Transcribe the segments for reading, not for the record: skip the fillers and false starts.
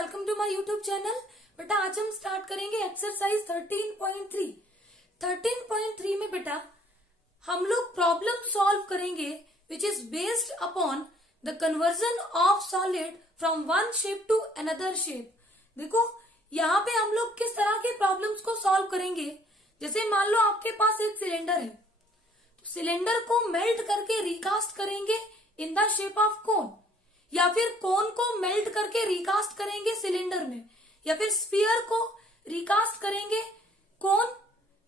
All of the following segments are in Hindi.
Welcome to my YouTube channel. बेटा आज हम स्टार्ट करेंगे एक्सरसाइज 13.3। 13.3 में बेटा हम लोग प्रॉब्लम सॉल्व करेंगे which is based upon the conversion of solid from one shape to another shape. देखो यहाँ पे हम लोग किस तरह के प्रॉब्लम्स को सॉल्व करेंगे। जैसे मान लो आपके पास एक सिलेंडर है, तो सिलेंडर को मेल्ट करके रिकास्ट करेंगे in the shape of cone, या फिर कोन को मेल्ट करके रिकास्ट करेंगे सिलेंडर में, या फिर स्फीयर को रिकास्ट करेंगे कोन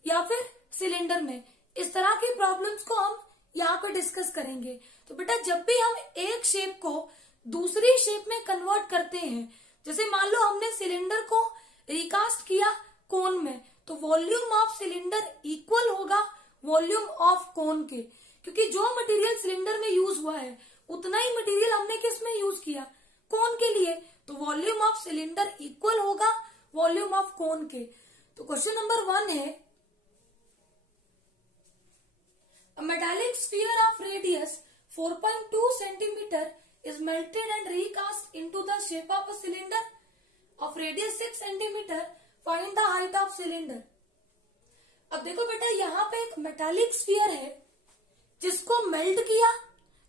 या फिर सिलेंडर में। इस तरह की प्रॉब्लम्स को हम यहाँ पे डिस्कस करेंगे। तो बेटा जब भी हम एक शेप को दूसरी शेप में कन्वर्ट करते हैं, जैसे मान लो हमने सिलेंडर को रिकास्ट किया कोन में, तो वॉल्यूम ऑफ सिलेंडर इक्वल होगा वॉल्यूम ऑफ कोन के, क्योंकि जो मटेरियल सिलेंडर में यूज हुआ है उतना ही मटेरियल हमने किस में यूज किया, कोन के लिए। तो वॉल्यूम ऑफ सिलेंडर इक्वल होगा वॉल्यूम ऑफ कोन के। तो क्वेश्चन नंबर 1 है, a metallic sphere of radius 4.2 centimeter is melted and recast into the shape of a cylinder of radius 6 centimeter. Find the height of cylinder. अब देखो बेटा यहाँ पे एक मेटालिक स्फीयर है जिसको मेल्ट किया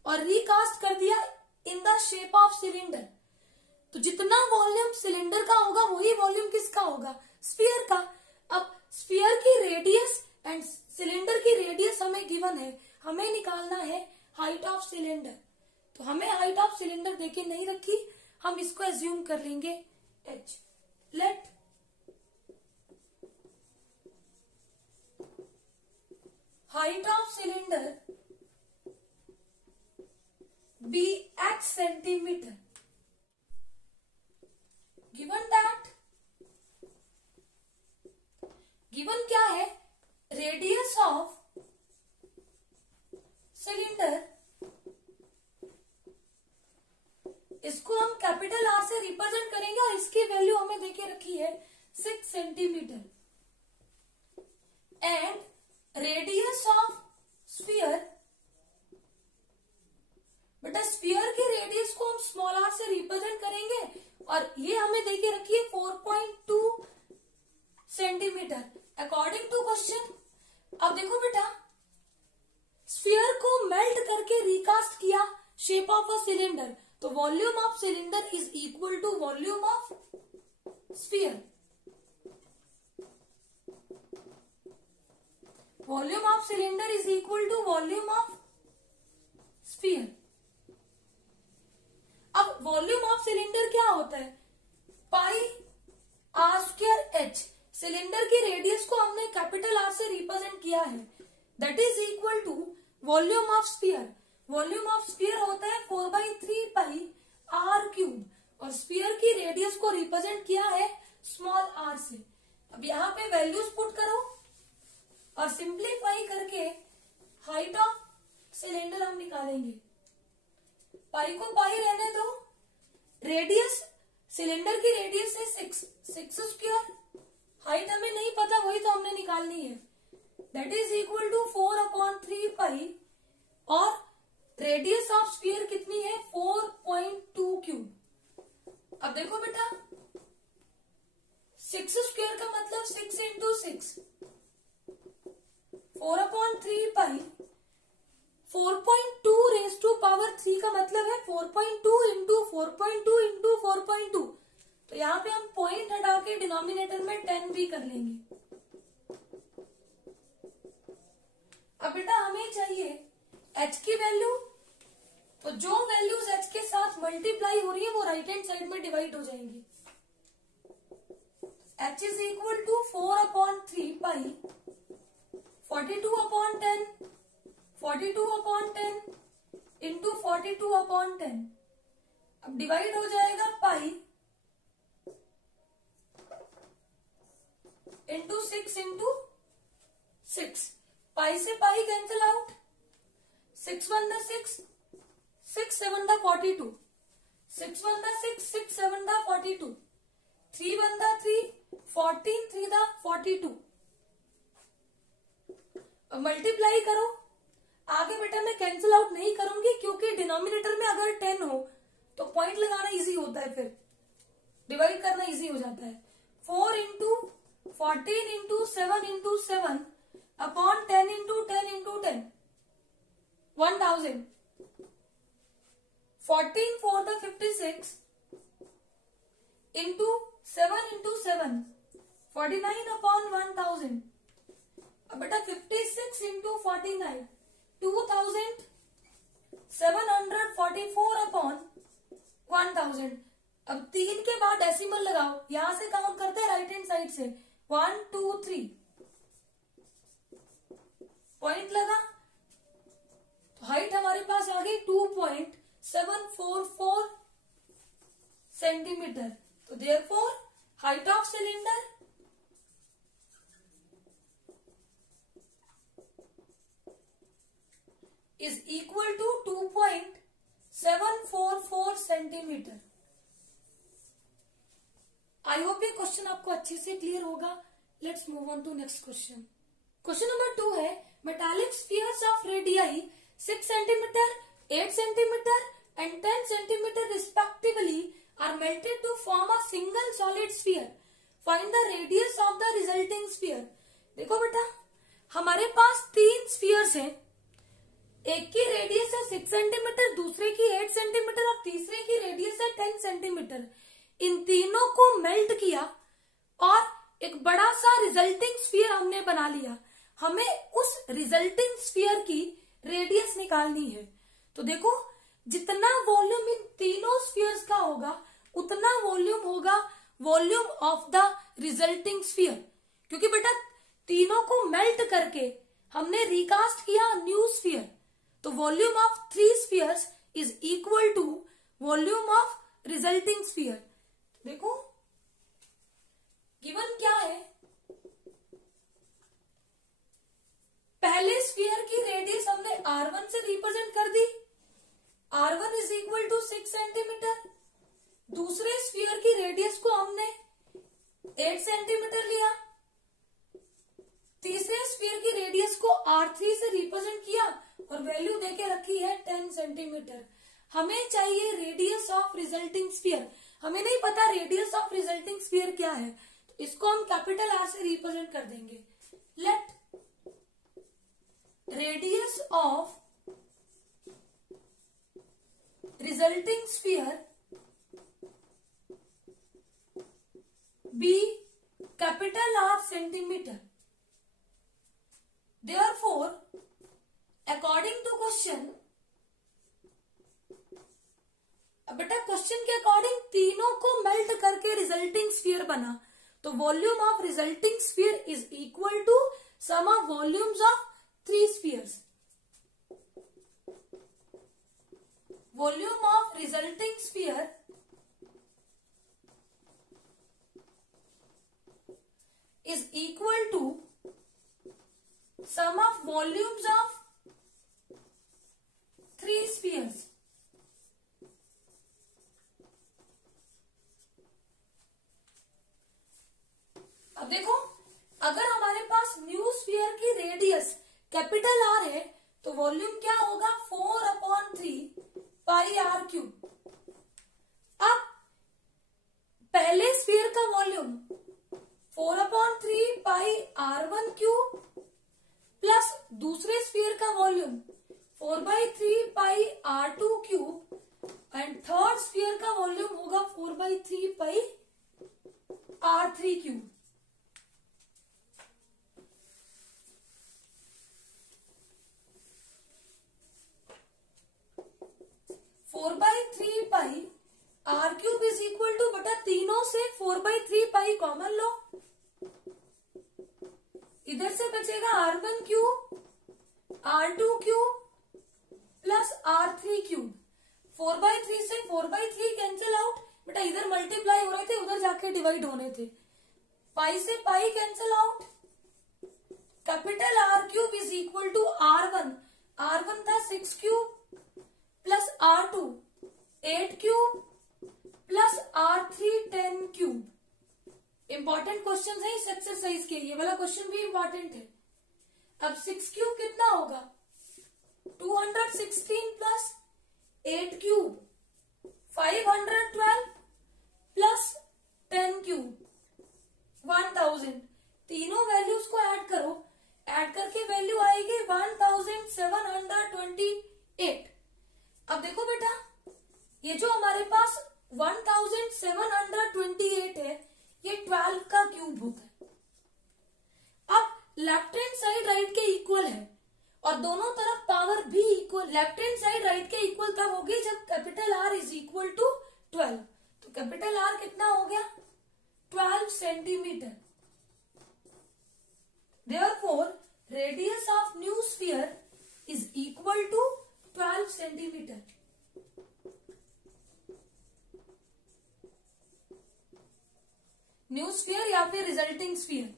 और रिकास्ट कर दिया in the shape of cylinder. तो जितना वॉल्यूम सिलेंडर का होगा वही वॉल्यूम किसका होगा, स्फीयर का। अब स्फीयर की रेडियस एंड सिलेंडर की रेडियस हमें गिवन है, हमें निकालना है हाइट ऑफ सिलेंडर। तो हमें हाइट ऑफ सिलेंडर देके नहीं रखी, हम इसको एज्यूम कर लेंगे h। Late height of cylinder be h centimeter. Given that, given क्या है, radius of cylinder, इसको हम कैपिटल R से रिप्रेजेंट करेंगे और इसकी वैल्यू हमें देके रखी है 6 centimetre. And radius of sphere, बेटा स्फीयर की रेडियस को हम स्मॉल आर से रिप्रेजेंट करेंगे और ये हमें देके रखी है 4.2 सेंटीमीटर अकॉर्डिंग टू क्वेश्चन। अब देखो बेटा स्फीयर को मेल्ट करके रिकास्ट किया शेप ऑफ अ सिलेंडर, तो volume of cylinder is equal to volume of sphere. Volume of cylinder is equal to volume of sphere. अब वॉल्यूम ऑफ सिलेंडर क्या होता है, pi r square h. Cylinder की रेडियस को हमने कैपिटल आर से रिप्रेजेंट किया है, that is equal to volume of sphere. Volume of sphere होता है 4/3 पाई आर क्यूब, और स्फीयर की रेडियस को रिप्रेजेंट किया है स्मॉल आर से। अब यहाँ पे वैल्यूज पुट करो और सिंप्लीफाई करके हाइट ऑफ सिलेंडर हम निकालेंगे। पाई को पाई रहने दो, रेडियस सिलेंडर की रेडियस है 6 स्क्वायर, हाइट हमें नहीं पता वही तो हमने निकालनी है, दैट इज इक्वल टू 4/3 पाई, और रेडियस ऑफ स्फीयर कितनी है 4.2 क्यूब। अब देखो बेटा 6 स्क्वायर का मतलब 6 into 6, 4/3 pi 4.2 raise to power 3 का मतलब है 4.2 इंटू 4.2 इंटू 4.2। तो यहाँ पे हम पॉइंट हटा के डिनोमिनेटर में 10 भी कर लेंगे। अब बेटा हमें चाहिए h की वैल्यू, तो जो वैल्यूज h के साथ मल्टीप्लाई हो रही है वो राइट हैंड साइड में डिवाइड हो जाएंगी। h is equal to 4/3 pi 42/10 42/10 into 42/10। अब डिवाइड हो जाएगा पाई इंटू 6 इंटू 6। पाई से पाई कैंसिल आउट, 6 1 6, 6 7 42, 6 1 6, 6 7 42, 3 1 3, 14 3 42। अब मल्टीप्लाई करो, आगे बेटा मैं कैंसिल आउट नहीं करूंगी क्योंकि डिनोमिनेटर में अगर 10 हो तो पॉइंट लगाना इजी होता है फिर। डिवाइड करना इजी हो जाता है। 4 into 14 into 7 into 7 upon 10 into 10 into 10 1000। 14 4 the 56 into 7 into 7 49 upon 1000। अब बेटा 56 इंटू 49 2744 अपॉन 1000। अब 3 के बाद डेसिमल लगाओ, यहां से काउंट करते हैं राइट हैंड साइड से 1 2 3 पॉइंट लगा तो हाइट हमारे पास आ गई 2.744 सेंटीमीटर। तो therefore height of cylinder is equal to 2.744 centimetre. I hope ये क्वेश्चन आपको अच्छे से क्लियर होगा। Let's move on to next question. Question number 2 है metallic spheres of radii 6 centimetre 8 centimetre and 10 centimetre respectively are melted to form a single solid sphere. Find the radius of the resulting sphere. देखो बेटा हमारे पास 3 स्फीयर्स हैं, एक की रेडियस है 6 सेंटीमीटर, दूसरे की 8 सेंटीमीटर और तीसरे की रेडियस है 10 सेंटीमीटर। इन तीनों को मेल्ट किया और एक बड़ा सा रिजल्टिंग स्फीयर हमने बना लिया। हमें उस रिजल्टिंग स्फीयर की रेडियस निकालनी है। तो देखो जितना वॉल्यूम इन तीनों स्फीयर्स का होगा उतना वॉल्यूम होगा volume of the resulting sphere, क्योंकि बेटा तीनों को मेल्ट करके हमने रिकास्ट किया न्यू स्फीयर। तो volume of 3 spheres is equal to volume of resulting sphere. देखो गिवन क्या है, पहले स्फीयर की रेडियस हमने R1 से रिप्रेजेंट कर दी, R1 is equal to 6 centimetre. दूसरे स्फीयर की रेडियस को हमने 8 सेंटीमीटर लिया, तीसरे स्फीयर की रेडियस को R3 से रिप्रेजेंट किया और वैल्यू देके रखी है 10 सेंटीमीटर। हमें चाहिए रेडियस ऑफ रिजल्टिंग स्फीयर। हमें नहीं पता रेडियस ऑफ रिजल्टिंग स्फीयर क्या है, तो इसको हम कैपिटल R से रिप्रेजेंट कर देंगे। Let radius of resulting sphere be capital R centimetre. Therefore, according to question, अब बेटा क्वेश्चन के अकॉर्डिंग तीनों को मेल्ट करके रिजल्टिंग स्फीयर बना, तो volume of resulting sphere is equal to sum of volumes of 3 spheres. Volume of resulting sphere is equal to sum of volumes of 3 spheres। अब देखो अगर हमारे पास न्यू स्फीयर की रेडियस कैपिटल R है तो वॉल्यूम क्या होगा 4/3 पाई R3। अब पहले स्फीयर का वॉल्यूम 4/3 पाई R1³ प्लस दूसरे स्फीयर का volume 4/3 pi R2³ and third sphere का वॉल्यूम होगा 4/3 pi R3³। 4/3 pi R³ is equal to बटा तीनों से 4/3 पाई कॉमन लो, इधर से बचेगा R1³ R2³ प्लस R3³ 4/3 से 4/3 कैंसिल आउट, बेटा इधर मल्टीप्लाई हो रहे थे उधर जाके डिवाइड होने थे, पाई से pi cancel out. Capital R³ is equal to R1 था 6³ plus R2 8³ plus R3 10³। Important question है इस एक्सरसाइज के, ये वाला क्वेश्चन भी इंपॉर्टेंट है। अब 6³ कितना होगा 216 प्लस 8³ 512 प्लस जो हमारे पास 1728 है, ये 12 का क्यूब होता है। अब लेफ्ट हैंड साइड राइट के इक्वल है और दोनों तरफ पावर भी equal. Left hand side right के इक्वल तब होगी जब capital R is equal to 12। तो कैपिटल आर कितना हो गया? 12 centimetre. Therefore, radius of new sphere is equal to 12 centimetre. New sphere या फिर रिजल्टिंग स्फीयर।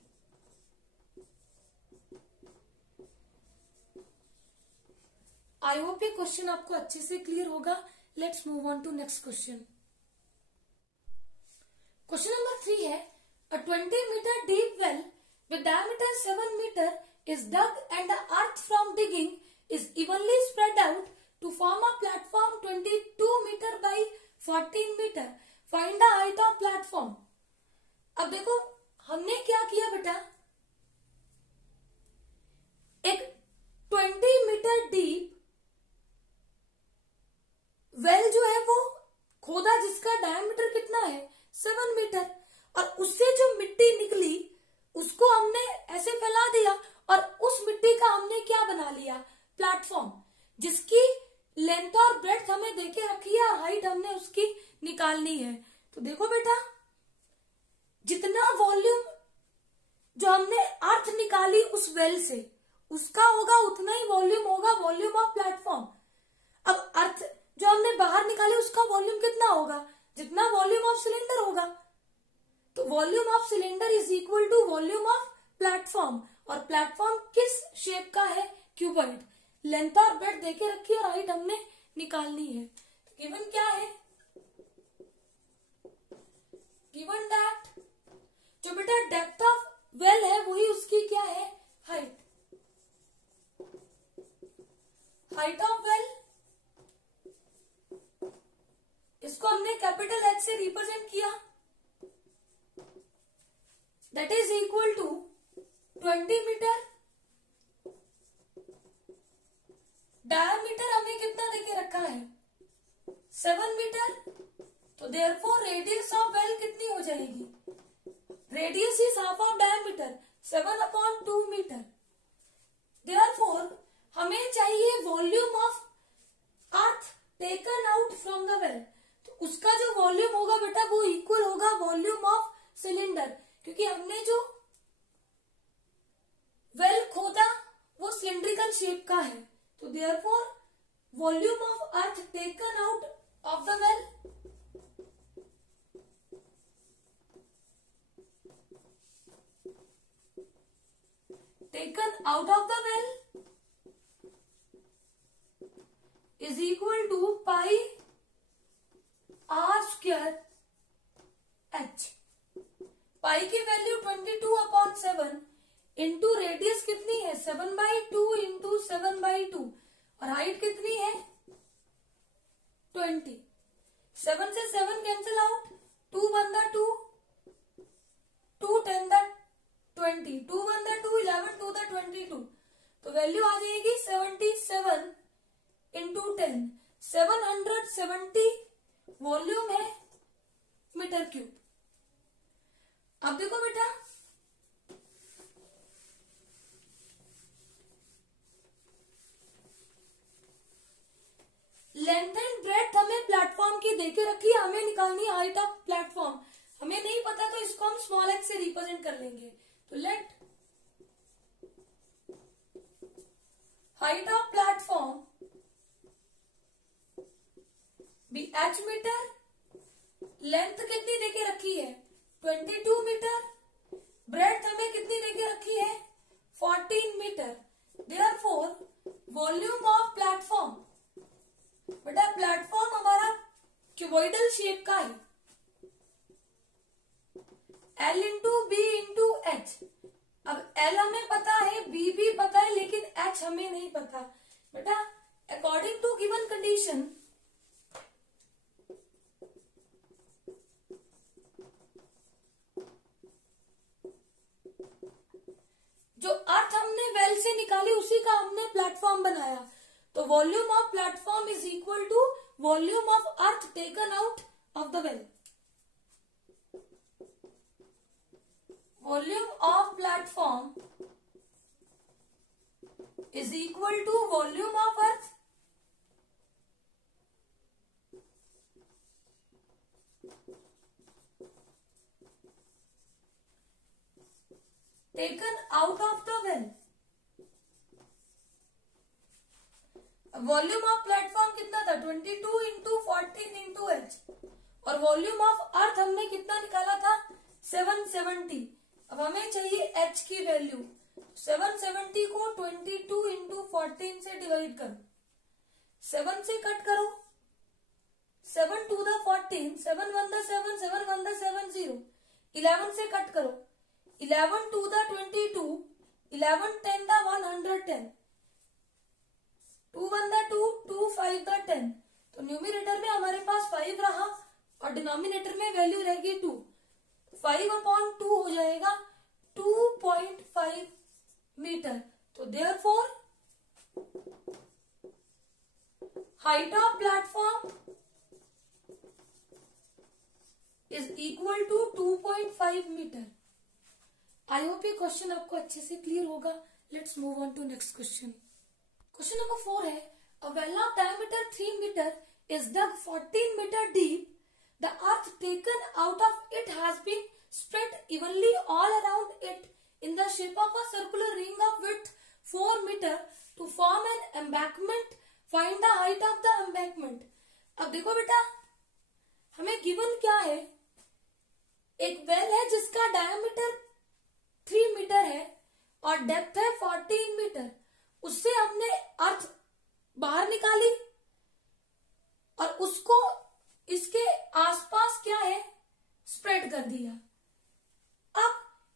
आई होप ये क्वेश्चन आपको अच्छे से क्लियर होगा। Let's move on to next question. Question number 3 है, a 20 meter deep well with diameter 7 meter is dug and the earth from digging is evenly spread out to form a platform 22 meter by 14 meter. Find the height of platform. अब देखो हमने क्या किया बेटा, एक 20 मीटर डीप वेल जो है वो खोदा जिसका डायमीटर कितना है 7 मीटर, और उससे जो मिट्टी निकली उसको हमने ऐसे फैला दिया और उस मिट्टी का हमने क्या बना लिया? प्लेटफॉर्म, जिसकी लेंथ और ब्रेड्थ हमें देके रखी है, हाइट हमने उसकी निकालनी है। तो देखो बेटा, जितना वॉल्यूम जो हमने अर्थ निकाली उस वेल से उसका होगा उतना ही वॉल्यूम होगा, वॉल्यूम ऑफ प्लेटफॉर्म। अब अर्थ जो हमने बाहर निकाली उसका वॉल्यूम कितना होगा? जितना वॉल्यूम ऑफ सिलेंडर होगा। तो volume of cylinder is equal to volume of platform. और प्लेटफॉर्म किस शेप का है? क्यूबॉइड। लेंथ और ब्रेड्थ देके रखी और हाइट हमने निकालनी है। गिवन क्या है? गिवन दैट जो बेटा डेप्थ ऑफ वेल है वही उसकी क्या है? हाइट। हाइट ऑफ वेल इसको हमने कैपिटल एच से रिप्रेजेंट किया, that is equal to 20 metre. Diameter हमें कितना देके रखा है? 7 मीटर। तो देयरफॉर रेडियस ऑफ वेल कितनी हो जाएगी? Radius is half of diameter, 7/2 metre. Therefore हमें चाहिए volume of earth taken out from the well. तो उसका जो वॉल्यूम होगा बेटा वो इक्वल होगा वॉल्यूम ऑफ सिलेंडर, क्योंकि हमने जो वेल खोदा वो सिलेंड्रिकल शेप का है। तो therefore volume of earth taken out of the well is equal to pi r square h। पाई की वैल्यू 22/7 इंटू रेडियस कितनी है? 7/2 इंटू 7/2 और हाइट कितनी है? 20। 7 से 7 कैंसिल आउट, 2 1 2, 2 10 20, 2 1 2, 11 2 22। तो वैल्यू आ जाएगी 77 इंटू 10, 770 वॉल्यूम है मीटर क्यूब। अब देखो बेटा, लेंथ एंड ब्रेड्थ हमें प्लेटफॉर्म की देके रखी है, हमें निकालनी है हाइट ऑफ प्लेटफॉर्म। हमें नहीं पता तो इसको हम स्मॉल h से रिप्रेजेंट कर लेंगे। तो let height of platform be h metre. Length कितनी देके रखी है? 22 मीटर। ब्रेड्थ हमें कितनी देके रखी है? 14 metre. Therefore volume of platform, बेटा प्लेटफॉर्म हमारा क्यूबॉइडल शेप का है, L into B into H. अब L हमें पता है, B भी पता है, लेकिन H हमें नहीं पता। बेटा अकॉर्डिंग टू गिवन कंडीशन जो अर्थ हमने वेल से निकाली उसी का हमने प्लेटफॉर्म बनाया। तो volume of platform is equal to volume of earth taken out of the well. Volume of platform is equal to volume of earth taken out of the well. Volume of platform कितना था 22 इंटू 14 इंटू एच, और वॉल्यूम ऑफ अर्थ हमने कितना निकाला था 770. अब हमें चाहिए एच की वैल्यू. 770 को 22 इंटू 14 से डिवाइड करो, 7 से कट करो, 7 टू द 14, 7 1 द 7, 7 1 द 7 0, 11 से कट करो, 11 two the 22, 11 10 the 110, 2 1 the 2, 2 5 the 10. तो न्यूमरेटर में हमारे पास 5 रहा और डिनोमिनेटर में वैल्यू रहेगी 2. 5/2 हो जाएगा 2.5 मीटर. तो therefore height of platform is equal to 2.5 metre. I hope ये क्वेश्चन आपको अच्छे से क्लियर होगा. Let's move on to next question. Question number 4 है, a well of diameter 3 metre is dug 14 meter deep. The earth taken out of it has been spread evenly all around it in the shape of a circular ring of width 4 meter to form an embankment. Find the height of the embankment. अब देखो बेटा, हमें गिवन क्या है, एक वेल है जिसका डायमीटर 3 मीटर है और डेप्थ है 14 मीटर. उससे हमने अर्थ बाहर निकाली और उसको इसके आसपास क्या है स्प्रेड कर दिया. अब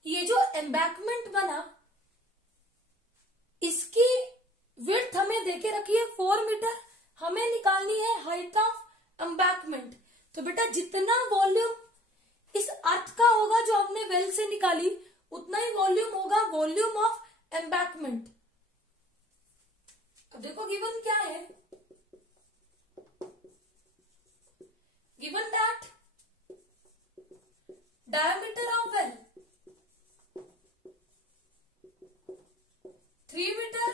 ये जो एम्बैंकमेंट बना, इसकी विड्थ हमें देके रखी है 4 मीटर, हमें निकालनी है हाइट ऑफ एम्बैंकमेंट. तो बेटा जितना वॉल्यूम इस अर्थ का होगा जो हमने वेल से निकाली, उतना ही वॉल्यूम होगा वॉल्यूम ऑफ एम्बैंकमेंट. अब देखो गिवन क्या है, given that diameter of well 3 metre,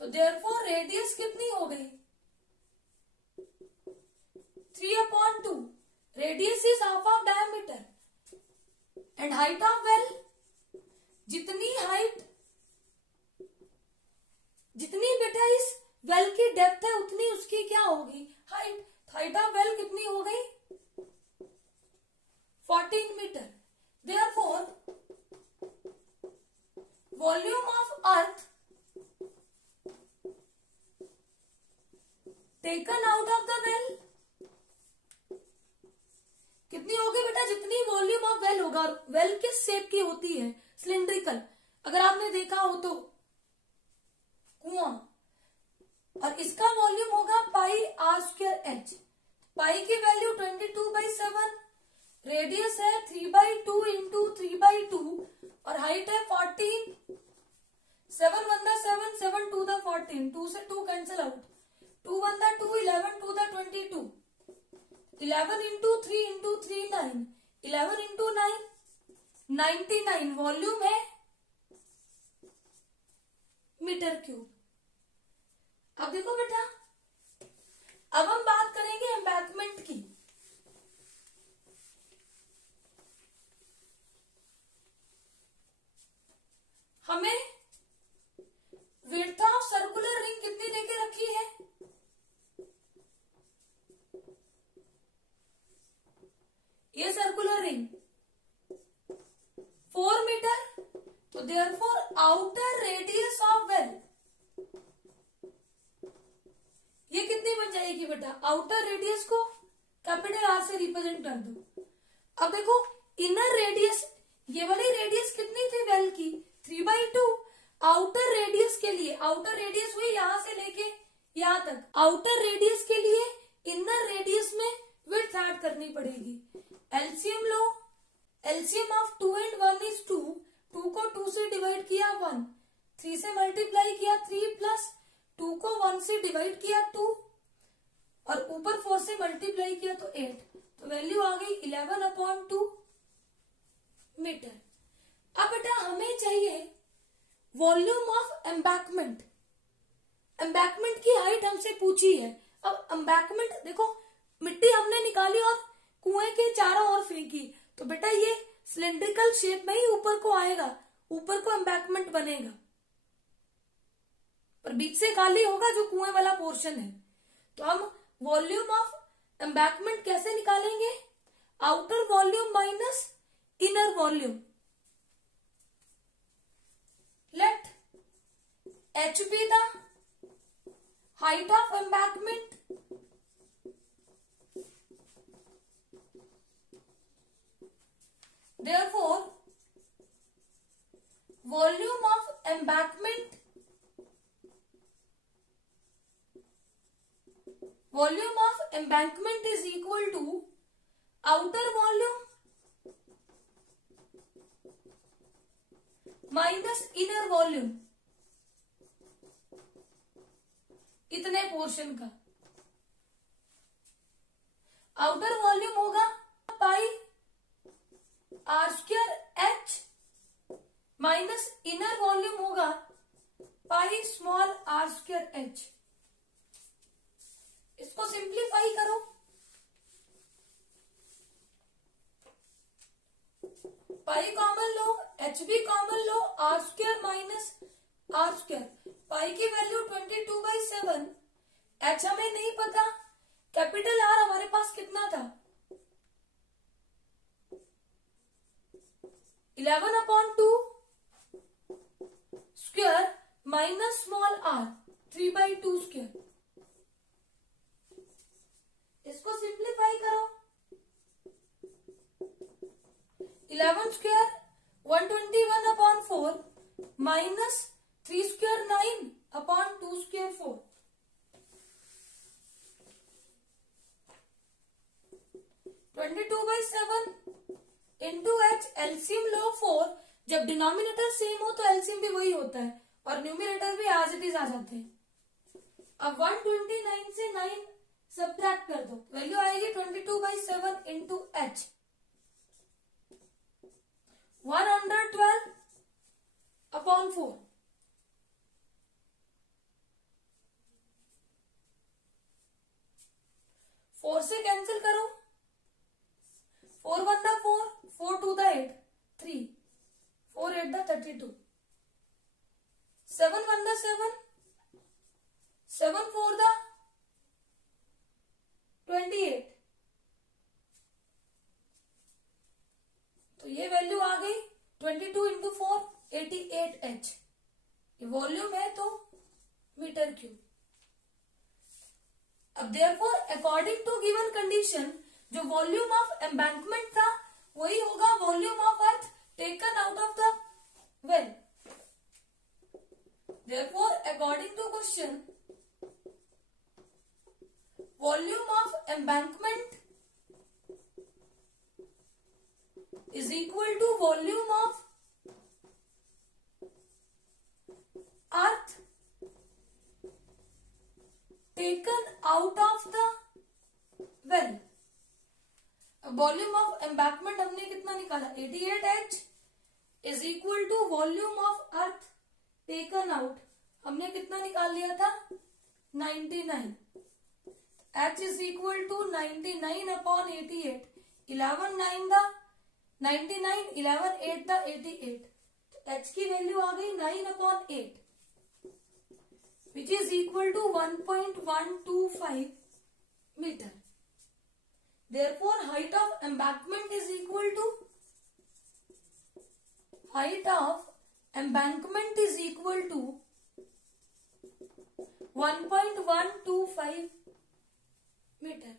तो therefore रेडियस कितनी हो गई 3/2. Radius is half of diameter and height of well, जितनी बेटा इस वेल की डेप्थ है उतनी उसकी क्या होगी हाइट. हाइट ऑफ वेल कितनी हो गई 14 metre. Therefore volume of earth taken out of the well कितनी होगी बेटा, जितनी वॉल्यूम ऑफ वेल होगा. वेल किस शेप की होती है सिलिंड्रिकल, अगर आपने देखा हो तो कुआं, और इसका वॉल्यूम होगा πr²h. पाई की वैल्यू 22/7, रेडियस है 3/2 इंटू 3/2 और हाइट है 14. 7 1 द 7, 7 2 द 14, 2 से 2 cancel out, 2 1 the 2, 11 2 the 22, 11 into 3 into 3 9, 11 into 9 99. Volume है मीटर क्यूब. अब देखो बेटा, अब हम बात करेंगे एम्बैंकमेंट की. हमें विड्थ ऑफ सर्कुलर रिंग कितनी देके रखी है, ये सर्कुलर रिंग 4 मीटर. तो therefore outer radius of well ये कितनी बन जाएगी बेटा, आउटर रेडियस को कैपिटल आर से रिप्रेजेंट कर दो. अब देखो इनर रेडियस, ये वाली रेडियस कितनी थी वेल की 3/2. आउटर रेडियस के लिए, आउटर रेडियस हुई यहां से लेके यहां तक, आउटर रेडियस के लिए इनर रेडियस में विड्थ ऐड करनी पड़ेगी. LCM low, LCM of 2 and 1 is 2. 2 को 2 से डिवाइड किया 1, 3 से मल्टीप्लाई किया 3 प्लस 2 को 1 से डिवाइड किया 2. और ऊपर 4 से मल्टीप्लाई किया तो 8, तो वैल्यू आ गई 11/2 मीटर। अब बेटा हमें चाहिए वॉल्यूम ऑफ एम्बैंकमेंट। एम्बैंकमेंट की हाइट हमसे पूछी है। अब एम्बैंकमेंट देखो, मिट्टी हमने निकाली और कुएं के चारों ओर फेंकी, तो बेटा ये सिलेंड्रिकल शेप में ही ऊपर को आएगा, ऊपर को एम्बैंकमेंट बनेगा, पर बीच से खाली होगा जो कुएं वाला पोर्शन है। तो हम वॉल्यूम ऑफ एम्बैंकमेंट कैसे निकालेंगे? Outer volume minus inner volume. Let H be the height of embankment therefore volume of embankment is equal to outer volume minus inner volume, इतने पोर्शन का। आउटर वॉल्यूम होगा पाई r² h minus inner volume होगा पाई स्मॉल r² h। इसको सिंप्लीफाई करो, पाई कॉमन लो, h भी कॉमन लो, r² माइनस r², पाई की वैल्यू 22/7, h हमें नहीं पता, कैपिटल R हमारे पास कितना था 11/2 square minus small r 3/2 square. इसको सिंप्लीफाई करो, 11 square 121/4 minus 3 square 9/2 square 4, 22/7 into h। LCM लो 4, जब डिनोमिनेटर सेम हो तो एलसीएम भी वही होता है और न्यूमिनेटर भी एज इट इज आ जाते हैं। अब 129 से 9 सब्ट्रैक्ट कर दो, वैल्यू आएगी 22/7 इंटू h, 112/4। 4 से कैंसिल करो, 4 1 4, 4 2 8, 3, 4 8 32, 7 1 7, 7 4 28। तो ये वैल्यू आ गई 22 इंटू 4 88h। ये वॉल्यूम है तो मीटर क्यूब। अब therefore according to given condition जो वॉल्यूम ऑफ एम्बैंकमेंट था वही होगा volume of earth taken out of the well. Therefore according to question volume of embankment is equal to volume of earth taken out of the well। Volume of embankment हमने कितना निकाला 88h is equal to volume of earth taken out हमने कितना निकाल लिया था 99। h is equal to 99/88, 11 9 the 99, 11 8 the 88, तो h की वैल्यू आ गई 9/8 which is equal to 1.125 metre. Therefore height of embankment is equal to 1.125 metre.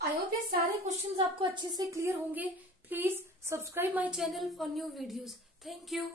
I hope ये सारे क्वेश्चंस आपको अच्छे से क्लियर होंगे। Please subscribe my channel for new videos. Thank you.